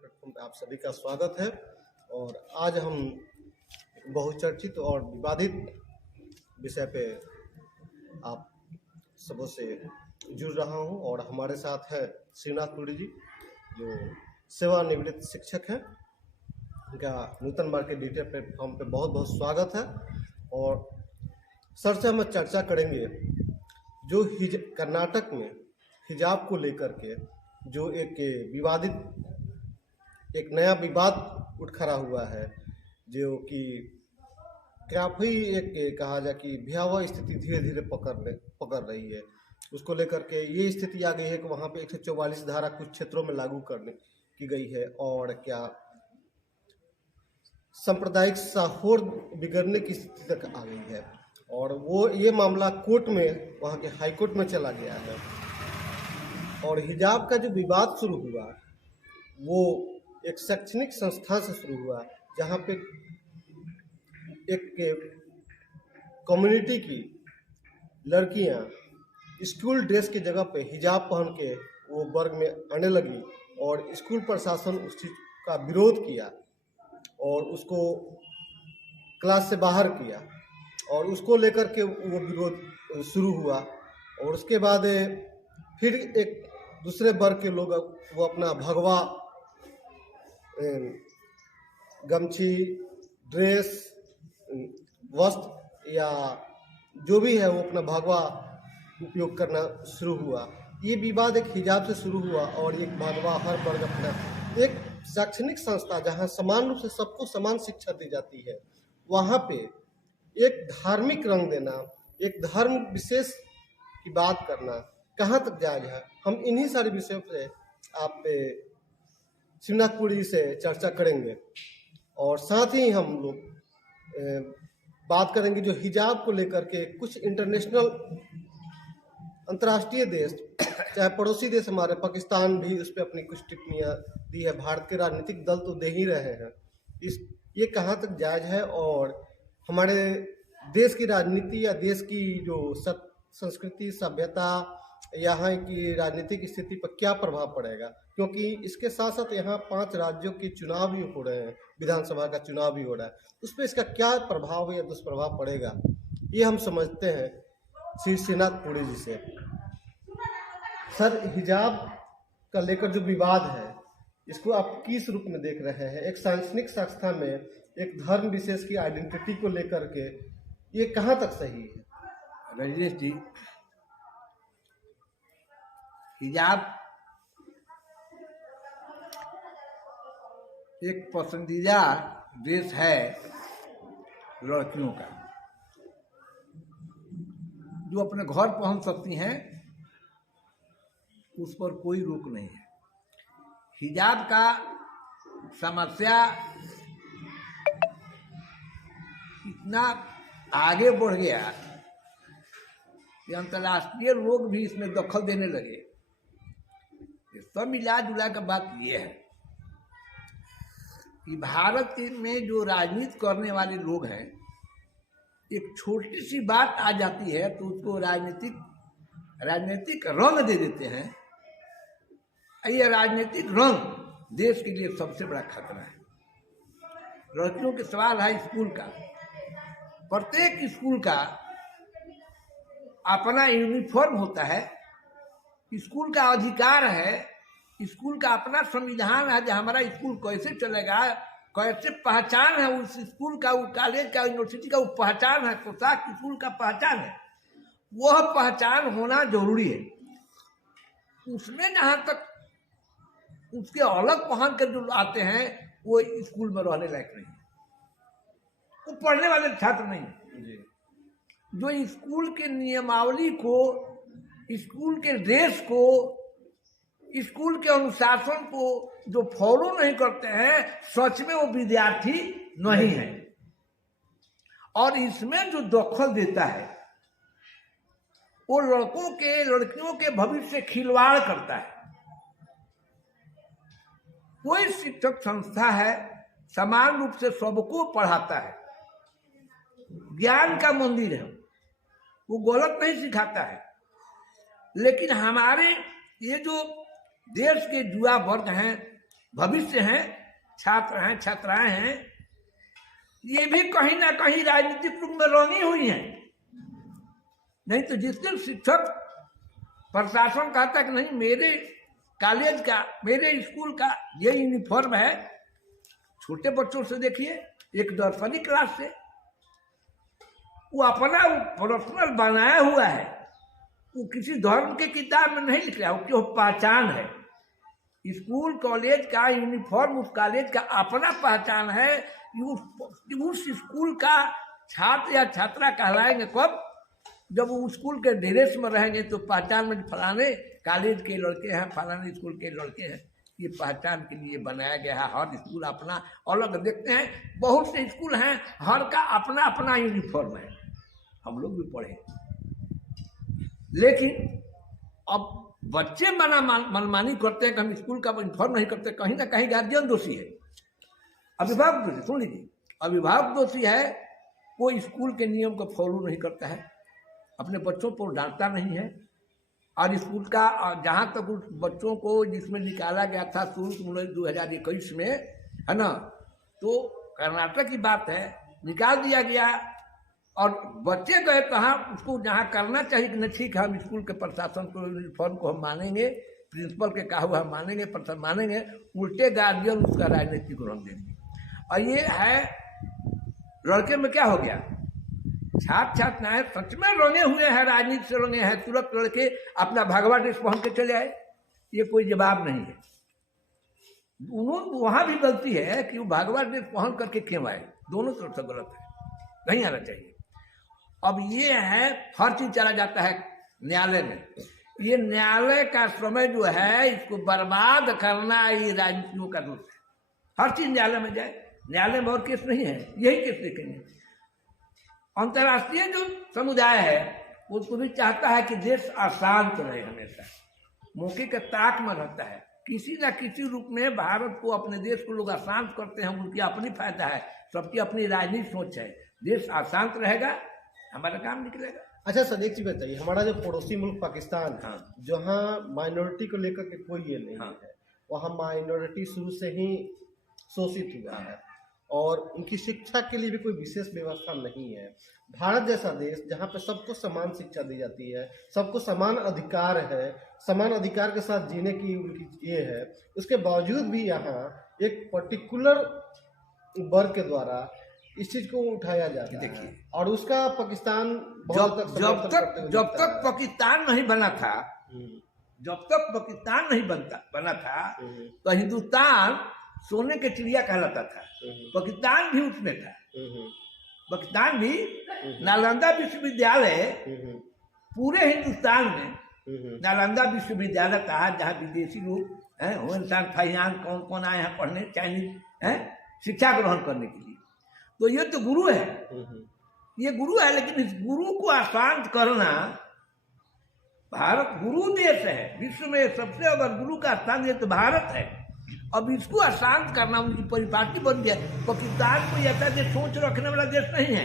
Platform पे आप सभी का स्वागत है। और आज हम बहुचर्चित और विवादित विषय पे आप सबों से जुड़ रहा हूं और हमारे साथ है श्रीनाथ पुरी जी, जो सेवानिवृत्त शिक्षक हैं। उनका नूतन मार्केट डिजिटल प्लेटफॉर्म पे बहुत बहुत स्वागत है। और सर से हम चर्चा करेंगे जो कर्नाटक में हिजाब को लेकर के जो एक नया विवाद उठ खड़ा हुआ है, जो कि काफ़ी एक कहा जाए कि भयावह स्थिति धीरे धीरे पकड़ रही है। उसको लेकर के ये स्थिति आ गई है कि वहाँ पे 144 धारा कुछ क्षेत्रों में लागू करने की गई है और क्या सांप्रदायिक सौहार्द बिगड़ने की स्थिति तक आ गई है। और वो ये मामला कोर्ट में, वहाँ के हाई कोर्ट में चला गया है। और हिजाब का जो विवाद शुरू हुआ वो एक शैक्षणिक संस्था से शुरू हुआ, जहाँ पे एक कम्युनिटी की लड़कियां स्कूल ड्रेस की जगह पे हिजाब पहन के वो वर्ग में आने लगी और स्कूल प्रशासन उस चीज़ का विरोध किया और उसको क्लास से बाहर किया और उसको लेकर के वो विरोध शुरू हुआ। और उसके बाद फिर एक दूसरे वर्ग के लोग वो अपना भगवा, गमछी, ड्रेस, वस्त्र या जो भी है वो अपना भगवा उपयोग करना शुरू हुआ। ये विवाद एक हिजाब से शुरू हुआ और एक भगवा हर वर्ग अपना, एक शैक्षणिक संस्था जहां समान रूप से सबको समान शिक्षा दी जाती है, वहां पे एक धार्मिक रंग देना, एक धर्म विशेष की बात करना कहाँ तक जायज है। हम इन्हीं सारे विषयों पे आप श्रीनाथ पुरी से चर्चा करेंगे और साथ ही हम लोग बात करेंगे जो हिजाब को लेकर के कुछ इंटरनेशनल अंतर्राष्ट्रीय देश, चाहे पड़ोसी देश हमारे पाकिस्तान भी उस पर अपनी कुछ टिप्पणियाँ दी है। भारत के राजनीतिक दल तो दे ही रहे हैं। ये कहाँ तक जायज है और हमारे देश की राजनीति या देश की जो संस्कृति, सभ्यता, यहाँ की राजनीतिक स्थिति पर क्या प्रभाव पड़ेगा, क्योंकि इसके साथ साथ यहाँ 5 राज्यों के चुनाव भी हो रहे हैं, विधानसभा का चुनाव भी हो रहा है, उस पर इसका क्या प्रभाव या दुष्प्रभाव पड़ेगा, ये हम समझते हैं श्री श्रीनाथ पुरी जी से। सर, हिजाब का लेकर जो विवाद है इसको आप किस रूप में देख रहे हैं? एक शैक्षणिक संस्था में एक धर्म विशेष की आइडेंटिटी को लेकर के ये कहाँ तक सही है? रजनीश जी, हिजाब एक पसंदीदा ड्रेस है लड़कियों का, जो अपने घर पहन सकती हैं, उस पर कोई रोक नहीं है। हिजाब का समस्या इतना आगे बढ़ गया कि अंतर्राष्ट्रीय लोग भी इसमें दखल देने लगे। सब मिला जुला कर बात यह है कि भारत में जो राजनीति करने वाले लोग हैं, एक छोटी सी बात आ जाती है तो उसको राजनीतिक रंग दे देते हैं। यह राजनीतिक रंग देश के लिए सबसे बड़ा खतरा है। लड़कियों के सवाल है स्कूल का, प्रत्येक स्कूल का अपना यूनिफॉर्म होता है, स्कूल का अधिकार है, स्कूल का अपना संविधान है जो हमारा स्कूल कैसे चलेगा, कैसे पहचान है उस स्कूल का, उस कॉलेज का, यूनिवर्सिटी का, वो पहचान है, पोशाक स्कूल का पहचान है, वह पहचान होना जरूरी है। उसमें जहाँ तक उसके अलग पहन कर जो आते हैं वो स्कूल में रहने लायक नहीं है, वो पढ़ने वाले छात्र नहीं है। जो स्कूल के नियमावली को, स्कूल के ड्रेस को, स्कूल के अनुशासन को जो फॉलो नहीं करते हैं, सच में वो विद्यार्थी नहीं है। और इसमें जो दखल देता है वो लड़कियों के भविष्य से खिलवाड़ करता है। कोई शिक्षक संस्था है, समान रूप से सबको पढ़ाता है, ज्ञान का मंदिर है, वो गलत नहीं सिखाता है। लेकिन हमारे ये जो देश के युवा वर्ग हैं, भविष्य हैं, छात्र हैं, छात्राएं हैं, ये भी कहीं ना कहीं राजनीतिक रूप में रंगी हुई हैं। नहीं तो जिसके शिक्षक प्रशासन कहता कि नहीं मेरे कॉलेज का, मेरे स्कूल का ये यूनिफॉर्म है, छोटे बच्चों से देखिए, एक 10वीं क्लास से वो अपना पर्सनल बनाया हुआ है, वो किसी धर्म के किताब में नहीं लिख रहा, उसकी वो पहचान है। स्कूल कॉलेज का यूनिफॉर्म उस कॉलेज का अपना पहचान है। उस स्कूल का छात्र या छात्रा कहलाएंगे कब? जब वो स्कूल के ड्रेस में रहेंगे तो पहचान में फलाने कॉलेज के लड़के हैं, फलाने स्कूल के लड़के हैं, ये पहचान के लिए बनाया गया है। हर स्कूल अपना अलग देखते हैं, बहुत से स्कूल हैं हर का अपना अपना यूनिफॉर्म है, हम लोग भी पढ़े। लेकिन अब बच्चे मनमानी करते हैं कि हम स्कूल का यूनिफॉर्म नहीं करते, कहीं ना कहीं गार्जियन दोषी है, अभिभावक दोषी। सुन लीजिए, अभिभावक दोषी है, कोई स्कूल के नियम को फॉलो नहीं करता है, अपने बच्चों को डांटता नहीं है। और स्कूल का जहाँ तक उस बच्चों को जिसमें निकाला गया था शुरू 2021 में, है ना, तो कर्नाटक की बात है, निकाल दिया गया और बच्चे गए कहाँ, उसको जहाँ करना चाहिए कि नहीं ठीक है हम स्कूल के प्रशासन को, यूनिफॉर्म को हम मानेंगे, प्रिंसिपल के कहा हुआ हम मानेंगे, प्रशासन मानेंगे, उल्टे गार्जियन उसका राजनीतिक रंग देंगे। और ये है लड़के में क्या हो गया, छात्र छात्राएं सच में रंगे हुए हैं, राजनीति से रंगे हैं, तुरंत लड़के अपना भगवा ड्रेस पहन के चले आए, ये कोई जवाब नहीं है। उन्होंने वहां भी गलती है कि वो भगवा ड्रेस पहन करके क्यों आए, दोनों तरफ से गलत है, नहीं आना चाहिए। अब ये है हर चीज चला जाता है न्यायालय में, ये न्यायालय का समय जो है इसको बर्बाद करना ये राजनीतियों का दोष है। हर चीज न्यायालय में जाए, न्यायालय में और केस नहीं है, यही केस देखेंगे। अंतर्राष्ट्रीय जो समुदाय है उसको भी चाहता है कि देश अशांत रहे, हमेशा मौके के ताक में रहता है, किसी न किसी रूप में भारत को, अपने देश को लोग अशांत करते हैं, उनकी अपनी फायदा है, सबकी अपनी राजनीतिक सोच है। देश अशांत रहेगा, हमारा काम निकलेगा। अच्छा सर, एक चीज बताइए, हमारा जो पड़ोसी मुल्क पाकिस्तान है, जहाँ माइनॉरिटी को लेकर के कोई ये नहीं है, वहाँ माइनॉरिटी शुरू से ही शोषित हुआ है और उनकी शिक्षा के लिए भी कोई विशेष व्यवस्था नहीं है। भारत जैसा देश जहाँ पे सबको समान शिक्षा दी जाती है, सबको समान अधिकार है, समान अधिकार के साथ जीने की उनकी ये है, उसके बावजूद भी यहाँ एक पर्टिकुलर वर्ग के द्वारा इस चीज को उठाया जाता है और उसका पाकिस्तान जब तक पाकिस्तान नहीं बना था, जब तक पाकिस्तान नहीं बना था तो हिंदुस्तान सोने के चिड़िया कहलाता था, पाकिस्तान भी उसमें था। पाकिस्तान भी नालंदा विश्वविद्यालय पूरे हिंदुस्तान में नालंदा विश्वविद्यालय था, जहाँ विदेशी लोग हैं, हुनसांग फाइयान कौन कौन आए हैं पढ़ने, चाइनीज हैं, शिक्षा ग्रहण करने के लिए। तो ये तो गुरु है, ये गुरु है, लेकिन इस गुरु को अशांत करना, भारत गुरु देश है, विश्व में सबसे अगर गुरु का स्थान है तो भारत है। अब इसको अशांत करना उनकी परिपाटी बन गया। पाकिस्तान कोई ऐसा देश सोच रखने वाला देश नहीं है,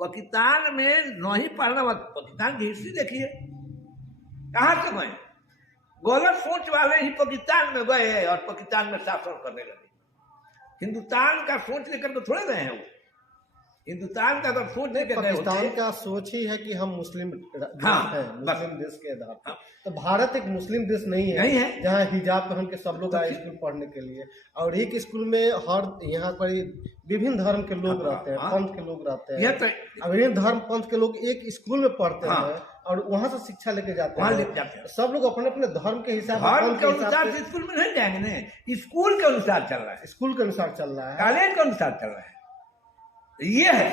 पाकिस्तान में नहीं पढ़ना वाला, पाकिस्तान की हिस्ट्री देखिए, कहाँ से गए, गलत सोच वाले ही पाकिस्तान में गए और पाकिस्तान में शासन करने लगे। हिंदुस्तान का सोच लेकर तो थोड़े गए हैं वो, हिंदुस्तान का अगर सोच लेकर गए, पाकिस्तान का सोच ही है कि हम मुस्लिम मुस्लिम देश के आधार पर। तो भारत एक मुस्लिम देश नहीं है जहाँ हिजाब पहन के सब लोग आए स्कूल पढ़ने के लिए, और एक स्कूल में हर यहाँ पर विभिन्न धर्म के लोग रहते हैं, पंथ के लोग रहते हैं, विभिन्न धर्म पंथ के लोग एक स्कूल में पढ़ते हैं और वहाँ से शिक्षा लेके जाते हैं। सब लोग अपने अपने धर्म के हिसाब से स्कूल में नहीं जाएंगे ना, स्कूल के अनुसार चल रहा है, स्कूल के अनुसार चल रहा है, कॉलेज के अनुसार चल रहा है, ये है,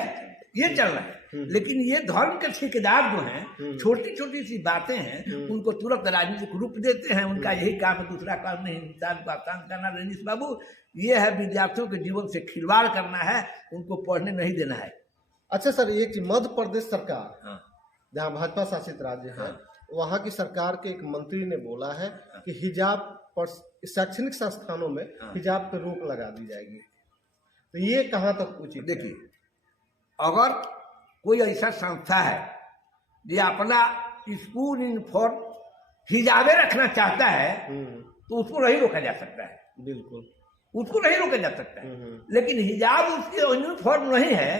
ये चल रहा है। लेकिन ये धर्म के ठेकेदार जो हैं, छोटी छोटी सी बातें हैं, उनको तुरंत राजनीतिक रूप देते हैं, उनका यही काम है, दूसरा काम नहीं हिंदुस्तान को आसान करना। रजनीश बाबू, ये है विद्यार्थियों के जीवन से खिलवाड़ करना है, उनको पढ़ने नहीं देना है। अच्छा सर, एक मध्य प्रदेश सरकार जहाँ भाजपा शासित राज्य है, वहाँ की सरकार के एक मंत्री ने बोला है कि हिजाब पर शैक्षणिक संस्थानों में हिजाब पर रोक लगा दी जाएगी, तो ये कहाँ तक उचित? देखिए, अगर कोई ऐसा संस्था है जो अपना स्कूल यूनिफॉर्म हिजाबे रखना चाहता है तो उसको नहीं रोका जा सकता है। बिल्कुल। उसको नहीं रोका जा सकता है। लेकिन हिजाब उसकी यूनिफॉर्म नहीं है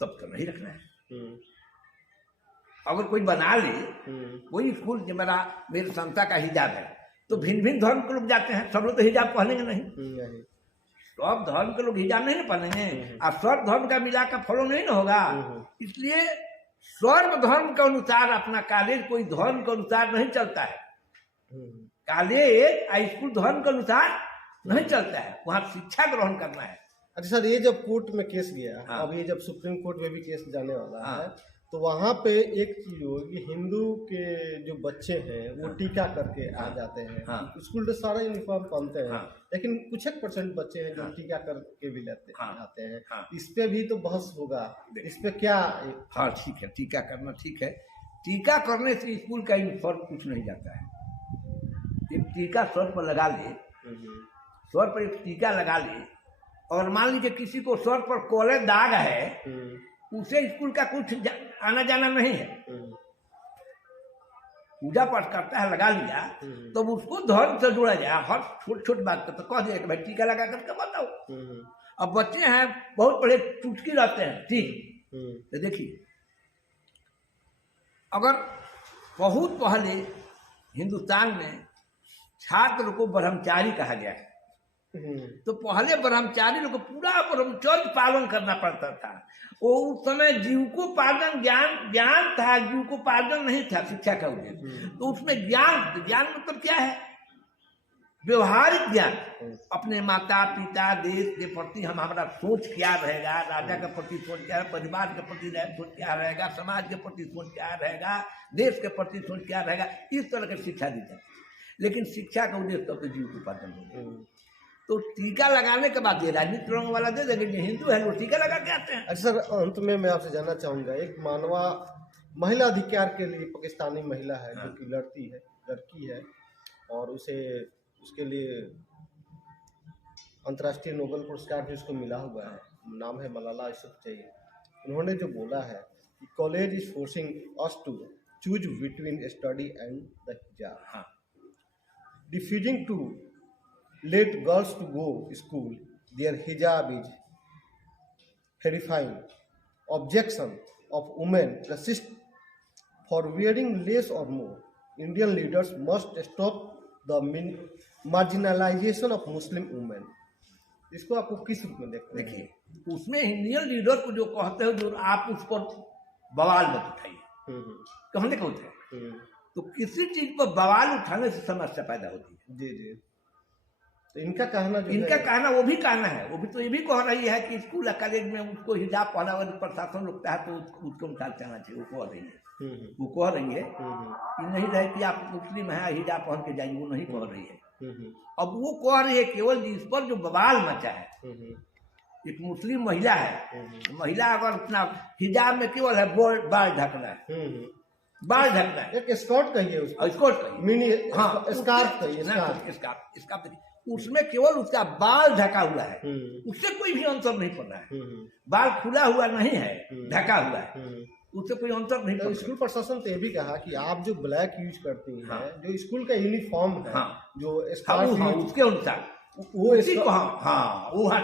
तब तो नहीं रखना है। अगर कोई बना ले, कोई स्कूल जो मेरे संस्था का हिजाब है तो भिन्न भिन्न धर्म के लोग जाते हैं, सब लोग तो हिजाब पहनेंगे नहीं। सब धर्म के लोग हिजाब नहीं ना पहनेंगे, और सब धर्म का मिला का फॉलो नहीं ना होगा। इसलिए सर्व धर्म के अनुसार अपना कॉलेज कोई धर्म के अनुसार नहीं चलता है। कॉलेज स्कूल धर्म के अनुसार नहीं चलता है, वहाँ शिक्षा ग्रहण करना है। अच्छा सर, ये जब कोर्ट में केस गया, हाँ। अब ये जब सुप्रीम कोर्ट में भी केस जाने वाला हाँ। है, तो वहाँ पे एक चीज होगी, हिंदू के जो बच्चे हैं वो टीका करके आ जाते हैं। हाँ। स्कूल ड्रेस सारा यूनिफॉर्म पहनते हैं, हाँ। लेकिन कुछ एक % बच्चे हैं जो हाँ। टीका करके भी हाँ। आते हैं। हाँ। इस पे भी तो बहस होगा, इस पे क्या? हाँ ठीक है, टीका करना ठीक है। टीका करने से स्कूल का यूनिफॉर्म कुछ नहीं जाता है। एक टीका सर पर लगा ले, सर पर एक टीका लगा ले, और मान लीजिए किसी को सर पर कोले दाग है, उसे स्कूल का कुछ आना जाना नहीं है। पूजा पाठ करता है, लगा लिया, तो उसको धर्म से जोड़ा जाए। हर छोट छोट बात तो कह दिया कि भाई टीका लगा करके बताओ। अब बच्चे हैं बहुत बड़े चुटकी रहते हैं, ठीक, तो देखिए अगर बहुत पहले हिंदुस्तान में छात्र को ब्रह्मचारी कहा गया है, तो पहले ब्रह्मचारी लोग को पूरा ब्रह्मचर्य पालन करना पड़ता था। वो उस समय जीविकोपार्जन ज्ञान था, जीविकोपार्जन नहीं था शिक्षा का उद्देश्य। तो उसमें ज्ञान मतलब क्या है? व्यवहारिक ज्ञान। अपने माता पिता देश के प्रति हमारा सोच क्या रहेगा, राजा के प्रति सोच क्या है, परिवार के प्रति सोच क्या रहेगा, समाज के प्रति सोच क्या रहेगा, देश के प्रति सोच क्या रहेगा, इस तरह की शिक्षा दी जाती है। लेकिन शिक्षा का उद्देश्य तब तो जीविकोपार्जन हो। तो टीका लगाने के बाद ये राजनीतिक रंग वाला दे देंगे, जो हिंदू है वो टीका लगा के आते हैं। अच्छा सर, अंत में मैं आपसे जानना चाहूंगा, एक मानवा महिला अधिकार के लिए पाकिस्तानी महिला है जो कि लड़की है, और उसके लिए अंतर्राष्ट्रीय नोबेल पुरस्कार भी उसको मिला हुआ है, नाम है मलाला यूसुफजई। उन्होंने जो बोला है कि college is forcing us to choose between study and the hijab, refusing to let girls to go school, their hijab is terrifying. Objection of women persist for wearing less or more. Indian leaders must stop the marginalization of Muslim women. इसको आपको किस रूप में देखते हैं? देखिए, उसमें Indian leader को जो कहते हैं, जो आप उस पर बवाल मत उठाइए, कहने को होता है। तो किसी चीज पर बवाल उठाने से समस्या पैदा होती है। जी जी। तो इनका कहना वो भी कहना है, वो भी तो ये भी कह रही है कि स्कूल कॉलेज में उसको हिजाब पहना हुआ प्रशासन रुकता है तो उसको अनुसार चलना चाहिए। वो कह रही है, वो कह रही है कि नहीं रहे कि आप मुस्लिम है हिजाब पहन के जाइए, वो नहीं कह रही है। अब वो कह रही है केवल इस पर जो बवाल मचा है, एक मुस्लिम महिला है, महिला अगर अपना हिजाब में केवल है बाल ढकना है, बाल ढकना है, एक स्कर्ट कहिए उसको, स्कर्ट कहिए, मिनी स्कार्फ कहिए, स्कार्फ, उसमें केवल उसका बाल ढका हुआ है, उससे कोई भी अंतर नहीं पड़ रहा है। बाल खुला हुआ नहीं है, ढका हुआ है, उससे कोई अंतर नहीं पड़। स्कूल प्रशासन तो ये भी कहा कि आप जो ब्लैक यूज करती हैं, जो स्कूल का यूनिफॉर्म है, जो स्कार्फ, उसके अनुसार वो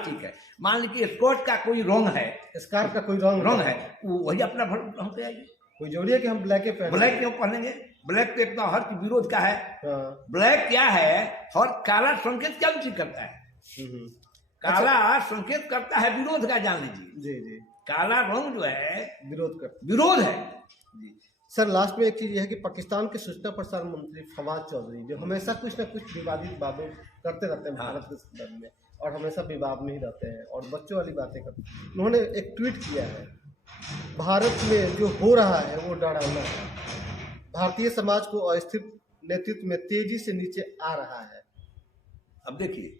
ठीक है। मान लीजिए स्कर्ट का कोई रंग है, स्कार्फ का कोई रंग है, वही अपना रंग से आइए। कोई जरूरी है कि हम ब्लैक क्यों पहनेंगे? ब्लैक तो एकदम हर विरोध का है। ब्लैक क्या है? हर काला संकेत क्या चीज करता है? काला संकेत करता है विरोध का, जान लीजिए। जी जी। काला रंग जो है विरोध है। जी सर, लास्ट में एक चीज यह है कि पाकिस्तान के सूचना प्रसारण मंत्री फवाद चौधरी जो हमेशा कुछ न कुछ विवादित बातें करते रहते हैं भारत के संदर्भ में, और हमेशा विवाद में ही रहते हैं और बच्चों वाली बातें करते हैं। उन्होंने एक ट्वीट किया है, भारत में जो हो रहा है वो डरावना है, भारतीय समाज को अस्थिर नेतृत्व में तेजी से नीचे आ रहा है। अब देखिए,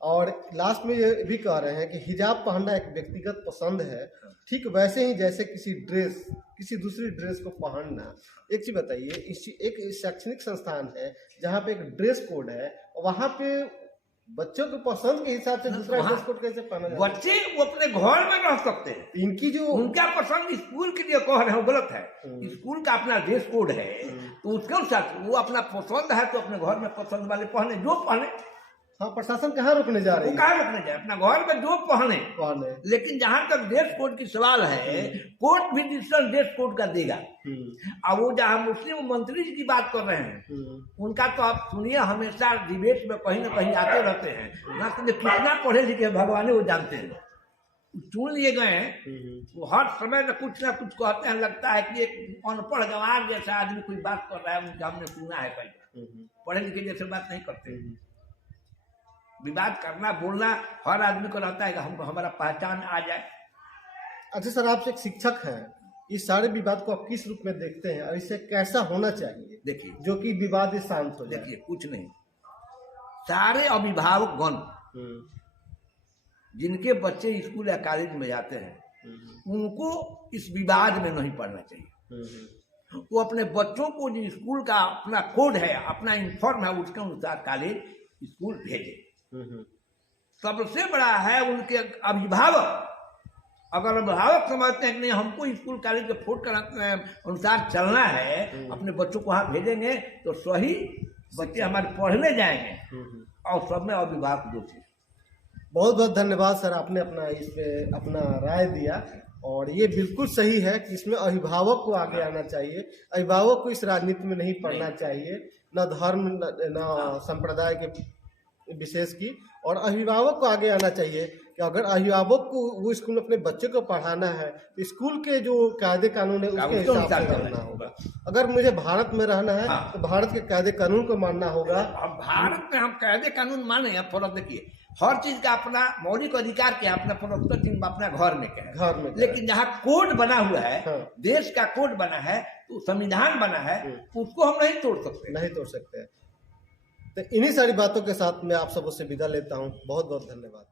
और लास्ट में ये भी कह रहे हैं कि हिजाब पहनना एक व्यक्तिगत पसंद है, ठीक वैसे ही जैसे किसी दूसरी ड्रेस को पहनना। एक चीज बताइए, एक शैक्षणिक संस्थान है जहाँ पे एक ड्रेस कोड है, वहाँ पे बच्चों के पसंद के हिसाब से दूसरा ड्रेस कोड कैसे पहना जाए? बच्चे वो अपने घर में रह सकते हैं, इनकी जो उनका पसंद स्कूल के लिए कह रहे हैं वो गलत है। स्कूल का अपना ड्रेस कोड है, तो उसके अनुसार वो अपना पसंद है तो अपने घर में पसंद वाले पहने, जो पहने। हाँ, प्रशासन कहाँ रोकने जा वो रही है? कहाँ रोकने जाए, अपना घर में जो पहने। कौन है? लेकिन जहां तक ड्रेस कोड की सवाल है, कोर्ट भी डिजिटल ड्रेस कोड का देगा। और वो जहां मुस्लिम मंत्री जी की बात कर रहे हैं, उनका तो आप सुनिए, हमेशा डिबेट में कहीं ना कहीं आते रहते हैं ना, तो कितना पढ़े लिखे भगवान वो जानते हैं, चुन लिए गए हैं। वो हर समय में कुछ ना कुछ कहते हैं, लगता है कि एक अनपढ़ गंवार जैसा आदमी कोई बात कर रहा है, उनका हमने सुना है पहले। पढ़े लिखे जैसे बात नहीं करते। विवाद करना बोलना हर आदमी को रहता है कि हमको हमारा पहचान आ जाए। अच्छा सर, आप एक शिक्षक हैं, इस सारे विवाद को आप किस रूप में देखते हैं और इसे कैसा होना चाहिए देखिए, जो कि विवाद ये शांत हो जाए? देखिए, कुछ नहीं, सारे अभिभावक गण जिनके बच्चे स्कूल या कॉलेज में जाते हैं, उनको इस विवाद में नहीं पढ़ना चाहिए। वो अपने बच्चों को जो स्कूल का अपना कोड है, अपना इन्फॉर्म है, उसके अनुसार कॉलेज स्कूल भेजे। सबसे बड़ा है उनके अभिभावक। अगर अभिभावक समझते हैं कि नहीं, हमको स्कूल कॉलेज के फोर्ट के अनुसार चलना है, अपने बच्चों को वहां भेजेंगे तो सही बच्चे हमारे पढ़ने जाएंगे। और सब में अभिभावक दोषी। बहुत बहुत धन्यवाद सर, आपने अपना राय दिया। और ये बिल्कुल सही है कि इसमें अभिभावक को आगे आना चाहिए। अभिभावक को इस राजनीति में नहीं पढ़ना चाहिए, न धर्म न संप्रदाय के विशेष की। और अभिभावक को आगे आना चाहिए कि अगर अभिभावक को वो स्कूल में अपने बच्चे को पढ़ाना है तो स्कूल के जो कायदे कानून है उसके हिसाब से रहना होगा। अगर मुझे भारत में रहना है तो भारत के कायदे कानून को मानना होगा। अब भारत में हम कायदे कानून माने, अब फर्क देखिए, हर चीज का अपना मौलिक अधिकार क्या, अपना फर्क अपना घर में क्या है, घर में। लेकिन जहाँ कोड बना हुआ है, देश का कोड बना है, तो संविधान बना है, उसको हम नहीं तोड़ सकते। तो इन्हीं सारी बातों के साथ मैं आप सबसे विदा लेता हूँ। बहुत बहुत धन्यवाद।